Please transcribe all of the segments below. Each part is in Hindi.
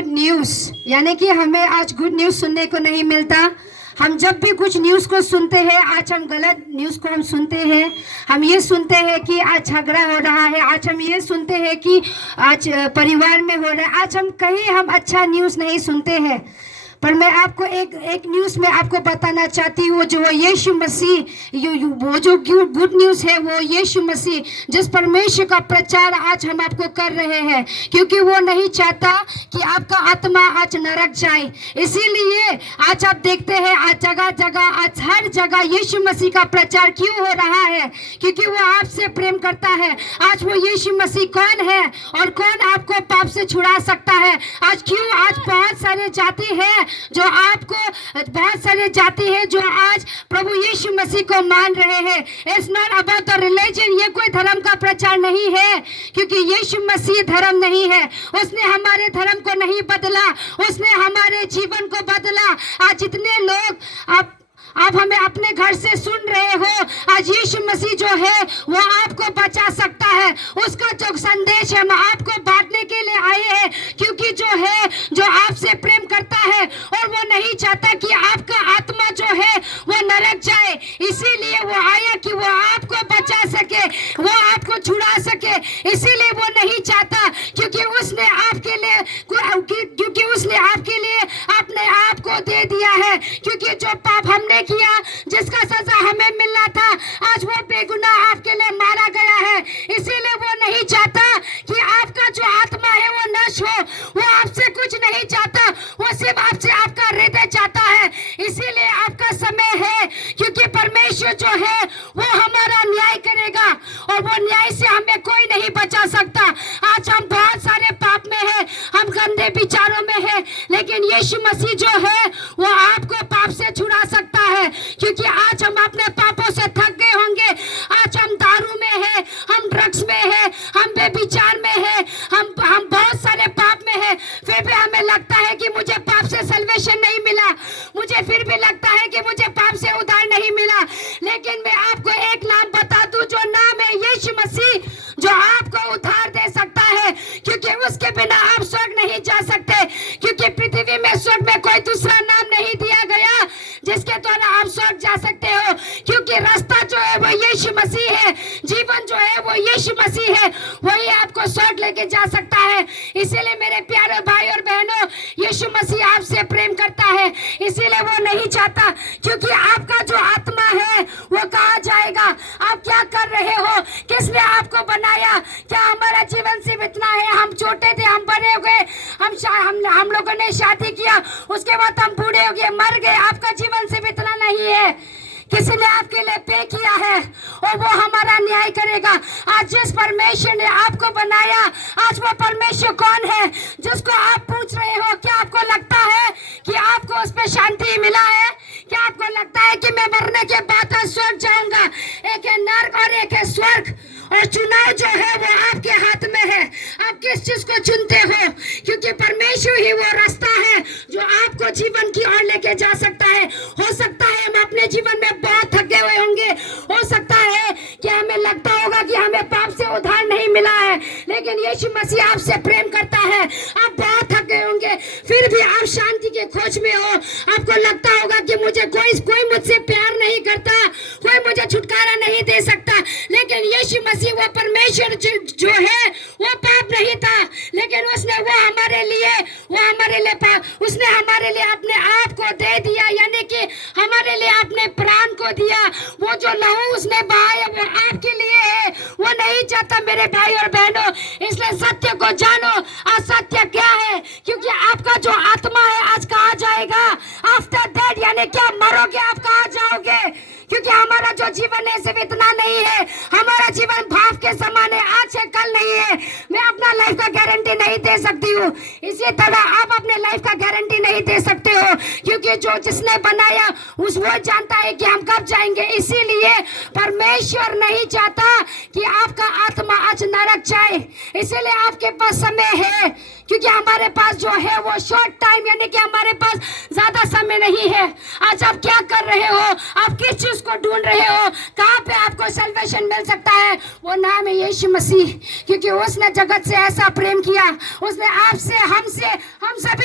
गुड न्यूज़, यानी कि हमें आज गुड न्यूज़ सुनने को नहीं मिलता। हम जब भी कुछ न्यूज़ को सुनते हैं, आज हम गलत न्यूज़ को हम सुनते हैं। हम ये सुनते हैं कि आज झगड़ा हो रहा है, आज हम ये सुनते हैं कि आज परिवार में हो रहा है। आज हम कहीं हम अच्छा न्यूज़ नहीं सुनते हैं। पर मैं आपको एक न्यूज़ में आपको बताना चाहती हूँ, जो यीशु मसीह, वो जो गुड न्यूज़ है, वो यीशु मसीह जिस परमेश्वर का प्रचार आज हम आपको कर रहे हैं, क्योंकि वो नहीं चाहता कि आपका आत्मा आज नरक जाए। इसीलिए आज आप देखते हैं आज जगह जगह, आज हर जगह यीशु मसीह का प्रचार क्यों हो रहा है? क्योंकि वो आपसे प्रेम करता है। आज वो यीशु मसीह कौन है और कौन आपको पाप से छुड़ा सकता है? आज क्यों आज बहुत सारे जाति है जो आपको, बहुत सारे जाति है जो आज प्रभु यीशु मसीह को मान रहे हैं। It's not about the religion, ये कोई धर्म का प्रचार नहीं है, क्योंकि यीशु मसीह धर्म नहीं है। उसने हमारे धर्म को नहीं बदला, उसने हमारे जीवन को बदला। आज जितने लोग आप हमें अपने घर से सुन रहे हो, आज यीशु मसीह जो है वो आपको बचा सकता है। उसका जो संदेश है हम आपको बांटने के लिए आए हैं, क्योंकि जो है जो आपसे प्रेम करता है और वो नहीं चाहता कि आपका आत्मा जो है वो नरक जाए। इसीलिए वो आया कि वो आपको बचा सके, वो आपको छुड़ा सके। इसीलिए वो नहीं चाहता, क्योंकि उसने आपके लिए अपने आप को दे दिया है। क्योंकि जो पाप हमने किया, जिसका सजा हमें मिलना था, आज वो बेगुनाह आपके लिए मारा गया है। इसीलिए वो नहीं चाहता कि आपका जो आत्मा है वो नष्ट हो। वो आपसे कुछ नहीं चाहता, वो सिर्फ आपसे आपका हृदय चाहता है। इसीलिए आपका समय है, क्योंकि परमेश्वर जो है वो हमारा न्याय करेगा और वो न्याय से हमें कोई नहीं बचा सकता। आज हम बहुत सारे पाप में है, हम गंदे विचारों में है, लेकिन यीशु मसीह जो है वो आपको पाप से छुड़ा सकता है। क्योंकि आज हम अपने पापों से थक गए होंगे। आज हम दारू में है, हम ड्रग्स में है, हम बेविचार में है, हम बहुत सारे पाप में है। फिर भी हमें लगता है कि मुझे पाप से सल्वेशन नहीं मिला, मुझे फिर भी लगता है कि मुझे पाप से उद्धार नहीं मिला। लेकिन मैं आपको एक नाम बता दूं, जो नाम है यीशु मसीह, जो आपको उद्धार दे सकता है। क्योंकि उसके बिना आप स्वर्ग नहीं जा सकते, क्योंकि पृथ्वी में स्वर्ग में कोई दूसरा नाम नहीं दिया गया जिसके द्वारा आप स्वर्ग जा सकते हो। क्योंकि रास्ता जो है वो यीशु मसीह है, जीवन जो है वो यीशु मसीह है, वही आपको स्वर्ग लेके जा सकता है। इसीलिए मेरे प्यारे भाई और बहनों, यीशु मसीह आपसे प्रेम करता है। इसीलिए वो नहीं चाहता, क्योंकि आपका जो आत्मा है वो कहाँ जाएगा? आप क्या कर रहे हो? किसने आपको बनाया? क्या हमारा जीवन सिर्फ इतना है? हम छोटे थे, हम बड़े हो गए, हम लोगों ने शादी किया, उसके बाद हम बूढ़े हो गए, मर गए। आपका जीवन सिर्फ इतना नहीं है। किसी ने आपके लिए पे किया है और वो हमारा न्याय करेगा। आज जिस परमेश्वर ने आपको बनाया, आज वो परमेश्वर कौन है जिसको आप पूछ रहे हो? क्या आपको लगता है कि आपको उस पर शांति मिला है? क्या आपको लगता है कि मैं मरने के बाद स्वर्ग जाऊंगा? एक है नरक और एक है स्वर्ग, और चुनाव जो है वो आपके हाथ में है। आप किस चीज को चुनते हो? क्योंकि परमेश्वर ही वो रास्ता है जो आपको जीवन की ओर लेके जा सकता है। हो सकता है हम अपने जीवन में बहुत थके हुए होंगे, हो सकता है कि हमें लगता होगा कि हमें पाप से उद्धार नहीं मिला है, लेकिन यीशु मसीह आपसे प्रेम करता है। आप बहुत थके होंगे, फिर भी आप शांति के खोज में हो। आपको लगता होगा कि मुझे कोई मुझसे प्यार नहीं करता, कोई मुझे छुटकारा नहीं दे सकता, लेकिन यीशु मसीह वो परमेश्वर जो है वो पाप नहीं था, लेकिन उसने उसने हमारे लिए अपने आप को दे दिया, यानी कि हमारे लिए अपने प्राण को दिया। वो जो लहू उसने बहाया वो आपके लिए है। वो नहीं चाहता मेरे भाई और बहनों, इसलिए सत्य को जानो। असत्य क्या है? क्योंकि आपका जो आत्मा है आज कहाँ जाएगा? आफ्टर दैट, यानी क्या मरोगे, आप कहाँ जाओगे? क्योंकि हमारा जो जीवन है सिर्फ इतना नहीं है। हमारा जीवन भाव के समान है, आज है कल नहीं है। मैं अपना लाइफ का गारंटी नहीं दे सकती हूँ, इसी तरह आप अपने लाइफ का गारंटी नहीं दे सकते हो, क्योंकि जो जिसने बनाया उस वो जानता है कि हम कब जाएंगे। इसीलिए परमेश्वर नहीं चाहता कि आपका आत्मा आज नरक जाए। इसीलिए आपके पास समय है, क्योंकि हमारे पास जो है वो शॉर्ट टाइम, यानी कि हमारे पास ज्यादा समय नहीं है। आज आप क्या कर रहे हो? आप किस चीज को ढूंढ रहे हो? कहाँ पे आपको सल्वेशन मिल सकता है? वो नाम है यीशु मसीह, क्योंकि उसने जगत से ऐसा प्रेम किया, उसने आपसे, हमसे, हम सब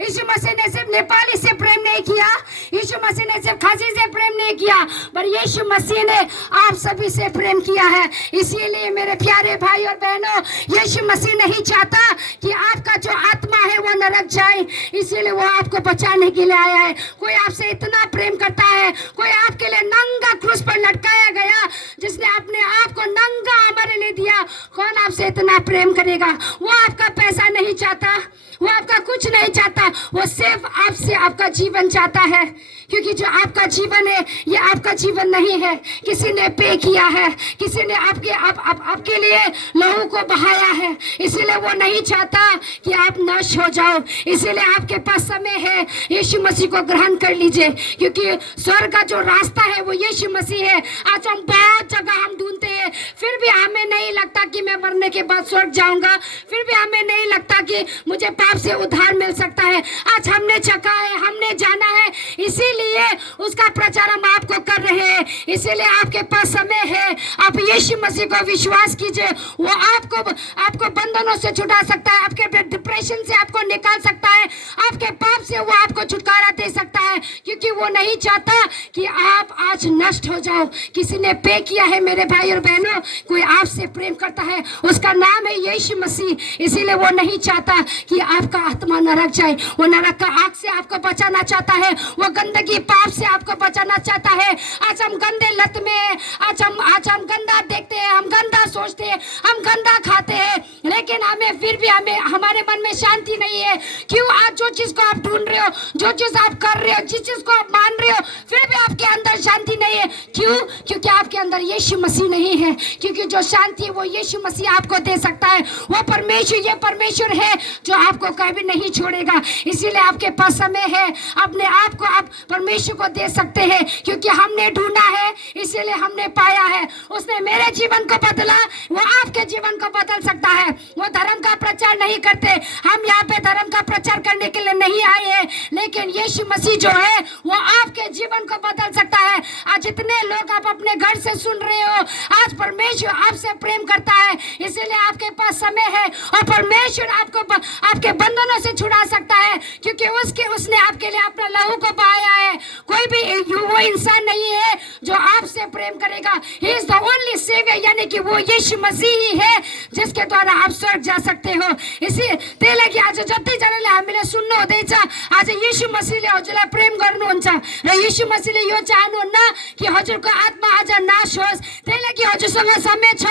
यीशु मसीह ने सिर्फ नेपाली से प्रेम नहीं किया, यीशु मसीह ने सिर्फ खासी से प्रेम नहीं किया, पर यीशु मसीह ने आप सभी से प्रेम किया है। इसीलिए मेरे प्यारे भाई और बहनों, यीशु मसीह नहीं चाहता कि आपका जो आत्मा है वो नरक जाए, इसीलिए वो आपको बचाने के लिए आया है। कोई आपसे इतना प्रेम करता है, कोई आपके लिए नंगा क्रूस पर लटकाया गया, जिसने अपने आप को नंगा हमारे लिए दिया। कौन आपसे इतना प्रेम करेगा? वो आपका पैसा नहीं चाहता, वो आपका कुछ नहीं चाहता, वो सिर्फ आपसे आपका जीवन चाहता है। क्योंकि जो आपका जीवन है ये आपका जीवन नहीं है, किसी ने पे किया है, किसी ने आपके लिए लहू को बहाया है। इसीलिए वो नहीं चाहता कि आप नष्ट हो जाओ। इसीलिए आपके पास समय है, यीशु मसीह को ग्रहण कर लीजिए, क्योंकि स्वर्ग का जो रास्ता है वो यीशु मसीह है। आज हम बहुत जगह हम ढूंढते हैं, फिर भी हमें नहीं लगता कि मैं मरने के बाद स्वर्ग जाऊंगा, फिर भी हमें नहीं लगता कि मुझे पाप से उद्धार मिल सकता है। आज हमने चखा है, हमने जाना है, इसीलिए उसका प्रचार हम आपको कर रहे हैं। इसीलिए आपके पास समय है, आप यीशु मसीह को विश्वास कीजिए। वो आपको बंधनों से छुड़ा सकता है, आपके डिप्रेशन से आपको निकाल सकता है, आपके पाप से वो आपको छुटकारा दे सकता है, क्योंकि वो नहीं चाहता कि आप आज नष्ट हो जाओ। किसी ने पे किया है मेरे भाई और बहनों, कोई आपसे प्रेम करता है, उसका नाम है यीशु मसीह। इसीलिए वो नहीं चाहता कि आपका आत्मा नरक जाए। वो नरक का आग से आपको बचाना चाहता है, वो गंदगी पाप से आपको बचाना चाहता है। आज हम गंदे लत में हैं, आज हम गंदा देखते हैं, हम गंदा सोचते हैं, हम गंदा खाते हैं, लेकिन फिर भी हमारे मन में शांति नहीं है। क्यों? आज जो चीज को आप ढूंढ रहे हो, जो चीज आप कर रहे हो, जिस चीज को आप मान रहे हो, फिर भी आपके अंदर शांति नहीं है। क्यों? क्योंकि आपके अंदर यीशु मसीह नहीं है। क्योंकि जो शांति है वो यीशु मसीह आपको दे सकता है। वो परमेश्वर, ये परमेश्वर है जो आपको कभी नहीं छोड़ेगा। इसीलिए आपके पास समय है, अपने आप को आप परमेश्वर को दे सकते हैं, क्योंकि हमने ढूंढा है, इसीलिए हमने पाया है। उसने मेरे जीवन को बदला, वो आपके जीवन को बदल सकता है। वो धर्म का प्रचार नहीं करते, हम यहाँ पे धर्म का प्रचार करने के लिए नहीं आए हैं, लेकिन यीशु मसीह जो है वो आपके जीवन को बदल सकता है। आज जितने लोग आप अपने घर से सुन रहे हो, आज परमेश्वर आपसे प्रेम करता है, इसीलिए आपके पास समय है और परमेश्वर आपको आपके बंधनों से छुड़ा सकता है, क्योंकि उसने आपके लिए अपना लहू को बहाया है। कोई भी वो इंसान नहीं है जो आपसे प्रेम करेगा। He is the only saviour, यानी कि वो यीशु मसीह ही है जिसके द्वारा आप स्वर्ग जा सकते हो। इसी त्यसले कि आज जतिजनाले हामीले सुन्नु हुँदैछ, आज यीशु मसीहले हजुरलाई प्रेम गर्नुहुन्छ र यीशु मसीहले यो चाहनुहुन्न कि हजुरको आत्मा आज नाश होस्। त्यसले कि हजुरसँग समय छ,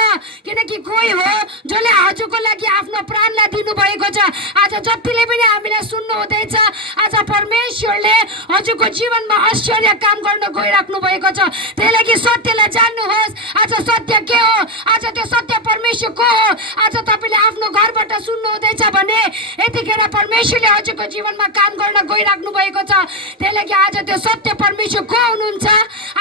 किनकि कोही हो जसले हजुरको लागि आफ्नो प्राणलाई दिनुभएको छ। आज जतिले पनि हामीलाई सुन्नु हुँदैछ, आज परमेश्वरले हजुरको जीवनमा आश्चर्य काम गर्न गइराख्नु भएको छ। त्यसले कि सत्यलाई जान्नुहोस्। आज सत्य के हो? आज त्यो सत्य परमेश्वर को हो? आज तपाईले आफ्नो घरबाट सुन्नु हुँदैछ भने यतिखेर परमेश्वरले हजुरको जीवनमा काम गर्न गइराख्नु भएको छ। त्यसले कि आज त्यो सत्य परमेश्वर को हुनुहुन्छ?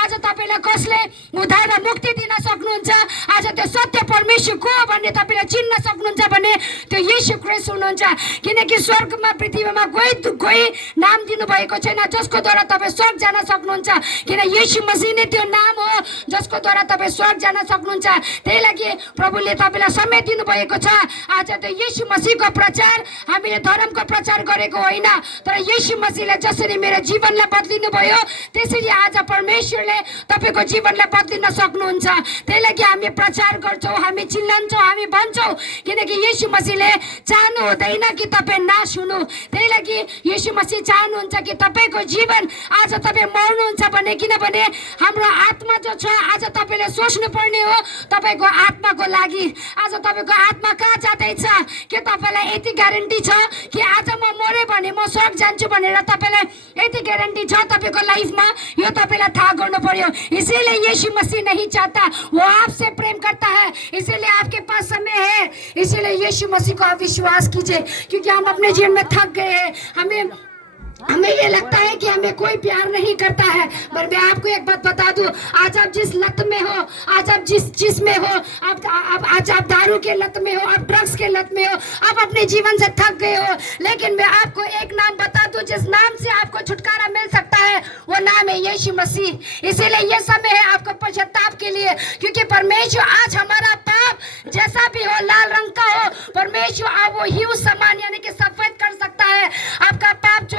आज तपाईलाई कसले उद्धार र मुक्ति दिन सक्नुहुन्छ? आज त्यो सत्य परमेश्वर को हो भन्ने तपाईले चिन्न सक्नुहुन्छ भने त्यो यीशु ख्रीष्ट हुनुहुन्छ। किनकि स्वर्गमा पृथ्वीमा कोही नाम दिनु भएको छैन जसको द्वारा तपाईँ स्वर्ग जान सक्नुहुन्छ, किन यीशु मसीह नै त्यो नाम हो जसको द्वारा तपाईँ स्वर्ग जान सक्नुहुन्छ। त्यही लागि प्रभुले तपाईलाई समय दिनु भएको छ। आज त्यो यीशु मसीहको प्रचार हामीले धर्मको प्रचार गरेको होइन, तर यीशु मसीहले जसरी मेरो जीवनलाई बदलिनु भयो त्यसरी आज परमेश्वरले तपाईको जीवनलाई बदलिन सक्नुहुन्छ। त्यही लागि हामी प्रचार गर्छौँ, हामी चिल्लान्छौँ, हामी भन्छौँ, किनकि यीशु मसीहले चाहनु हुँदैन कि तपाईँ नाश हुनु। त्यही लागि यीशु मसीह चाहनुहुन्छ कि तपाईको जीवन आज तपाईँ मर्नुहुन्छ भने, किनभने हाम्रो आत्मा जो छ आज तपाईले सोच्नु पर्ने हो तपाईको आत्माको लागि। आज तपाईको आत्मा कहाँ जाँदैछ? के तपाईलाई यति ग्यारेन्टी छ कि आज म मरे भने म स्वर्ग जान्छु भनेर तपाईलाई यति ग्यारेन्टी छ तपाईको लाइफमा? यो तपाईलाई थाहा गर्नु पर्यो। इसीलिए यीशु मसीह नहीं चाहता, वो आपसे प्रेम करता है, इसीलिए आपके पास समय है। इसीलिए यीशु मसीह को आप विश्वास कीजिए, क्योंकि हम अपने जीवन में थक गए हैं। हमें ये लगता है कि हमें कोई प्यार नहीं करता है, पर मैं आपको एक बात बता दूं, आज आप जिस लत में हो, आज आप जिस चीज में हो, आज आप दारू के लत में हो, आप ड्रग्स के लत में हो, आप अपने जीवन से थक गए हो, लेकिन मैं आपको एक नाम बता दूं जिस नाम से आपको छुटकारा मिल सकता है, वो नाम है यीशु मसीह। इसीलिए ये समय है आपको पश्चाताप के लिए, क्योंकि परमेश्वर आज हमारा पाप जैसा भी हो, लाल रंग का हो, परमेश्वर आप वो ह्यू समान यानी कि सफेद कर सकता है। आपका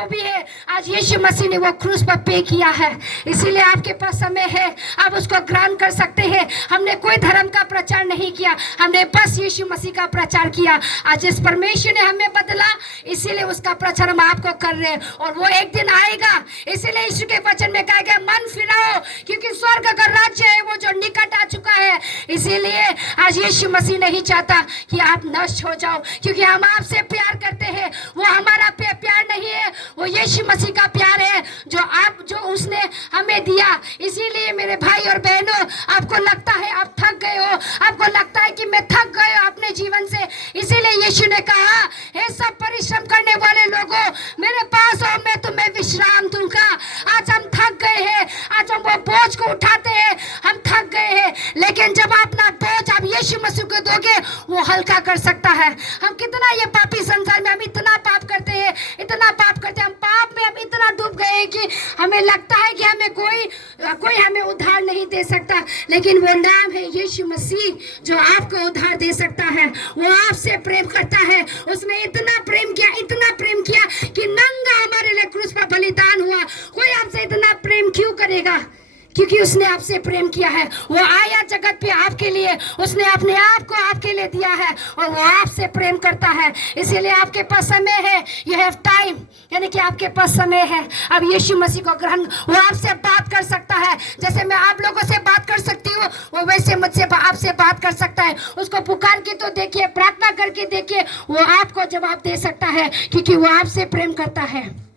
जो भी है आज यीशु मसीह ने वो क्रूस पर पे किया है, इसीलिए आपके पास समय है, आप उसको ग्रहण कर सकते हैं। हमने कोई धर्म का प्रचार नहीं किया, हमने बस यीशु मसीह का प्रचार किया। आज इस परमेश्वर ने हमें बदला, इसीलिए उसका प्रचार हम आपको कर रहे हैं, और वो एक दिन आएगा। इसीलिए यीशु के वचन में कहा गया मन फिराओ, क्योंकि स्वर्ग का राज्य है वो जो निकट आ चुका है। इसीलिए आज यीशु मसीह नहीं चाहता कि आप नष्ट हो जाओ, क्योंकि हम आपसे प्यार करते हैं। वो हमारा प्यार नहीं है, वो यीशु मसीह का प्यार है जो उसने हमें दिया। इसीलिए मेरे भाई और बहनों, आपको लगता है आप थक गए हो, आपको लगता है कि मैं थक गए हो अपने जीवन से, इसीलिए यीशु ने कहा हे सब परिश्रम करने वाले लोगों मेरे पास आओ, मैं तुम्हें विश्राम दूंगा। आज हम थक गए हैं, आज हम वो बोझ को उठाते हैं, हम थक गए हैं, लेकिन जब अपना बोझ आप यीशु मसीह को दोगे वो हल्का कर सकता है। हम कितना ये पापी संसार में हम इतना पाप करते हैं, इतना पाप करते हैं, हम पाप में हम इतना डूब गए हैं कि हमें लगता है कि हमें कोई हमें उद्धार नहीं दे सकता, लेकिन वो नाम है यीशु मसीह जो आपको उद्धार दे सकता है। वो आपसे प्रेम करता है, उसने इतना प्रेम किया कि नंगा हमारे लिए क्रूस पर बलिदान हुआ। कोई आपसे इतना प्रेम क्यों करेगा? क्योंकि उसने आपसे प्रेम किया है। वो आया जगत पे आपके लिए, उसने अपने आप को आपके लिए दिया है, और वो आपसे प्रेम करता है। इसीलिए आपके पास समय है, यू हैव टाइम, यानी कि आपके पास समय है। अब यीशु मसीह को ग्रहण, वो आपसे बात कर सकता है, जैसे मैं आप लोगों से बात कर सकती हूँ, वो वैसे मुझसे आपसे बात कर सकता है। उसको पुकार के तो देखिए, प्रार्थना करके देखिए, वो आपको जवाब दे सकता है, क्योंकि वो आपसे प्रेम करता है।